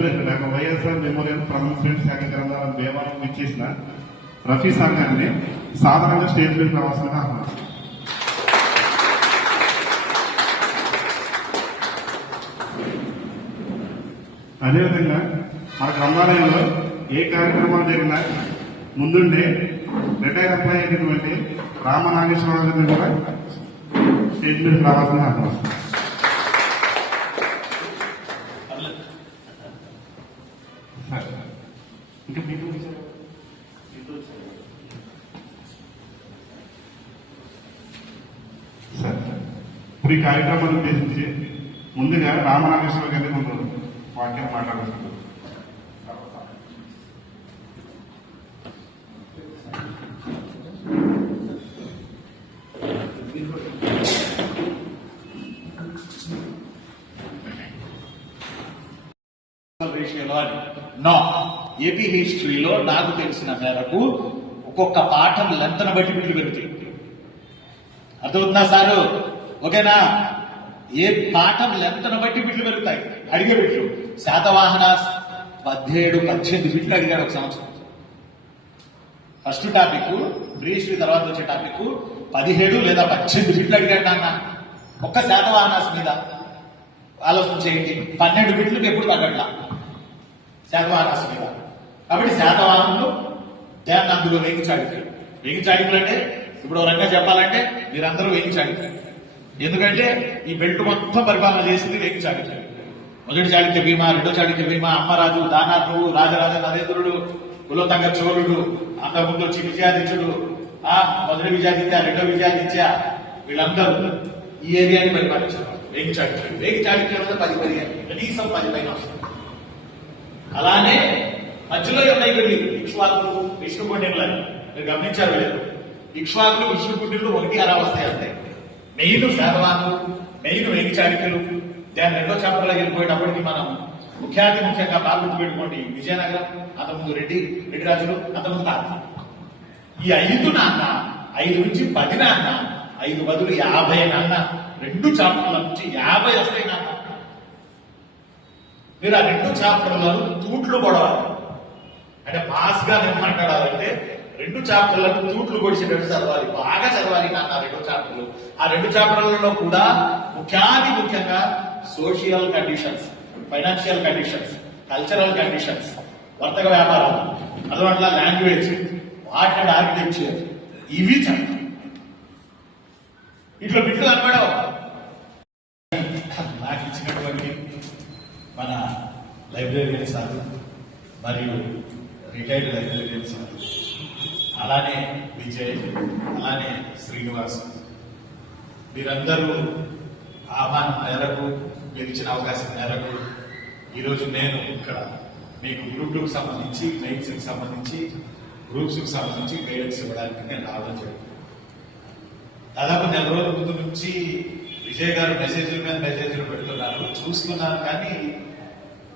YSR memorial promotion శాఖ గ్రంథాలను దేవాలయం ఇచ్చేసిన రఫీ సార్ గారిని సాధారణంగా స్టేజ్ మీద రావాల్సిందిగా ఆహ్వానిస్తారు. అదేవిధంగా మన గ్రంథాలయంలో ఏ కార్యక్రమాలు జరిగినా ముందుండే రిటైర్ అప్లై అయినటువంటి రామనాగేశ్వరరావు గారిని కూడా స్టేజ్ మీద రావాల్సిందిగా ఆహ్వానిస్తారు. ఇంకా ఇప్పుడు ఈ కార్యక్రమాన్ని ఉద్దేశించి ముందుగా రామనాగేశ్వర గారి ముందు వాక్యం మాట్లాడుతున్నారు. ఏపీ హిస్టరీలో నాకు తెలిసిన మేరకు ఒక్కొక్క పాఠం లెంతను బట్టి బిడ్లు పెరుగుతాయి. అర్థమవుతుందా సారు? ఓకేనా? ఏ పాఠం లెంతను బట్టి బిడ్లు పెరుగుతాయి. అడిగే బిడ్లు శాతవాహన 17-18 బిడ్లు అడిగాడు ఒక సంవత్సరం. ఫస్ట్ టాపిక్ బ్రీశ్రీ తర్వాత వచ్చే టాపిక్ 17 లేదా 18 బిడ్లు అడిగాడు నాన్న ఒక్క శాతవాహనాస్ మీద. ఆలోచన చేయండి. 12 బిడ్లకు ఎప్పుడు తగ్గట్లా శాతవాహనాస్ మీద. కాబట్టి శాతవాహనులు దాన్ని అందులో వేయించాడికులు అంటే ఇప్పుడు రంగా చెప్పాలంటే మీరందరూ వేయించాడికులు. ఎందుకంటే ఈ బెల్ట్ మొత్తం పరిపాలన చేసింది వేయించాడికులు. మొదటి చాళుక్య భీమా, రెండో చాళుక్య భీమా, అమ్మరాజు, దానార్హుడు, రాజరాజ నరేంద్రుడు, కులోతంగ చోళుడు, అంతకుముందు వచ్చి విజయాదిత్యుడు, మొదటి విజయాదిత్య, రెండో విజయాదిత్య, వీళ్ళందరూ ఈ ఏరియాని పరిపాలించారు. వేయించాడికులు 10 కనీసం 10 పైన వస్తుంది. అలానే మధ్యలో ఉన్నాయి కొన్ని ఇక్ష్వాకులు, విష్ణుకుండిన్లని మీరు గమనించారు లేదు? ఇక్ష్వాకులు, విష్ణుకుండిన్లు 1 అలా వస్తాయి అంతే. మెయిన్ శాతవాహనులు, మెయిన్ వేయించాడికలు. దాని రెండో చాప్టర్లో వెళ్ళిపోయేటప్పటికి మనం ముఖ్యంగా బాగా గుర్తుపెట్టుకోండి. విజయనగరం, అంతకుముందు రెడ్డి రాజులు, అంతకుముందు తాత. ఈ 5 నాన్న, 5 నుంచి 10 నాన్న, 5 బదులు 50 నాన్న. 2 చాప్టర్ల నుంచి 50 వస్తాయి నాన్న. మీరు ఆ 2 చాప్టర్లను తూట్లు కొడవాలి. అంటే మాస్ గా నేను మాట్లాడాలంటే 2 చాప్టర్లను తూట్లు కొడిచేటట్టు చదవాలి. బాగా చదవాలి నాన్న 2 చాప్టర్లు. ఆ 2 చాప్టర్లలో కూడా ముఖ్యంగా social conditions, financial conditions, cultural conditions, వర్తక వ్యాపారాలు, అదొట్లా లాంగ్వేజ్, ఆర్ట్ అండ్ ఆర్కిటెక్చర్, ఇవి చదువు. ఇట్లా బిడ్డలు అనడం నాకు ఇచ్చినటువంటి మన లైబ్రరీయన్ సార్ మరియు రిటైర్డ్ లైబ్రరీయన్ సార్, అలానే విజయ్, అలానే శ్రీనివాస్, మీరందరూ ఆహ్వానం మేరకు, మీరు ఇచ్చిన అవకాశం మేరకు ఈరోజు నేను ఇక్కడ మీకు గ్రూప్ 2కు సంబంధించి, మెయిన్స్కి సంబంధించి, గ్రూప్స్కి సంబంధించి గైడెన్స్ ఇవ్వడానికి నేను రావడం జరిగింది. దాదాపు 4 రోజుల ముందు నుంచి విజయ్ గారు మెసేజ్ల మీద మెసేజ్లు పెడుతున్నారు, చూస్తున్నాను. కానీ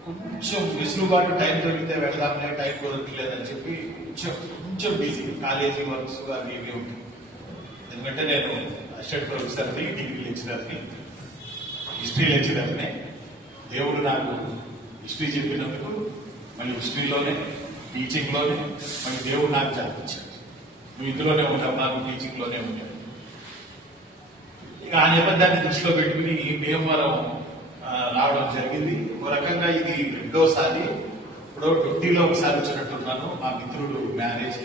కొంచెం వెసులుబాటు టైం దొరికితే వెళ్దాంలే, టైం దొరకలేదని చెప్పి కొంచెం బిజీ, కాలేజీ వర్క్స్ అవి ఇవి ఉంటాయి. ఎందుకంటే నేను అసిస్టెంట్ ప్రొఫెసర్ని, డిగ్రీ లెక్చరర్ని, హిస్టరీ లెక్చరర్ని. దేవుడు నాకు హిస్టరీ చెప్పినందుకు మళ్ళీ హిస్టరీలోనే, టీచింగ్లోనే మళ్ళీ దేవుడు నాకు చదివించాడు. నువ్వు ఇందులోనే ఉంటావు, నాకు టీచింగ్లోనే ఉంటాడు. ఇక ఆ నేపథ్యాన్ని దృష్టిలో పెట్టుకుని భీమవరం రావడం జరిగింది. ఒక రకంగా ఇది 2వ సారి. ఇప్పుడు 20లో ఒకసారి వచ్చినట్టున్నాను మా మిత్రుడు మ్యారేజ్.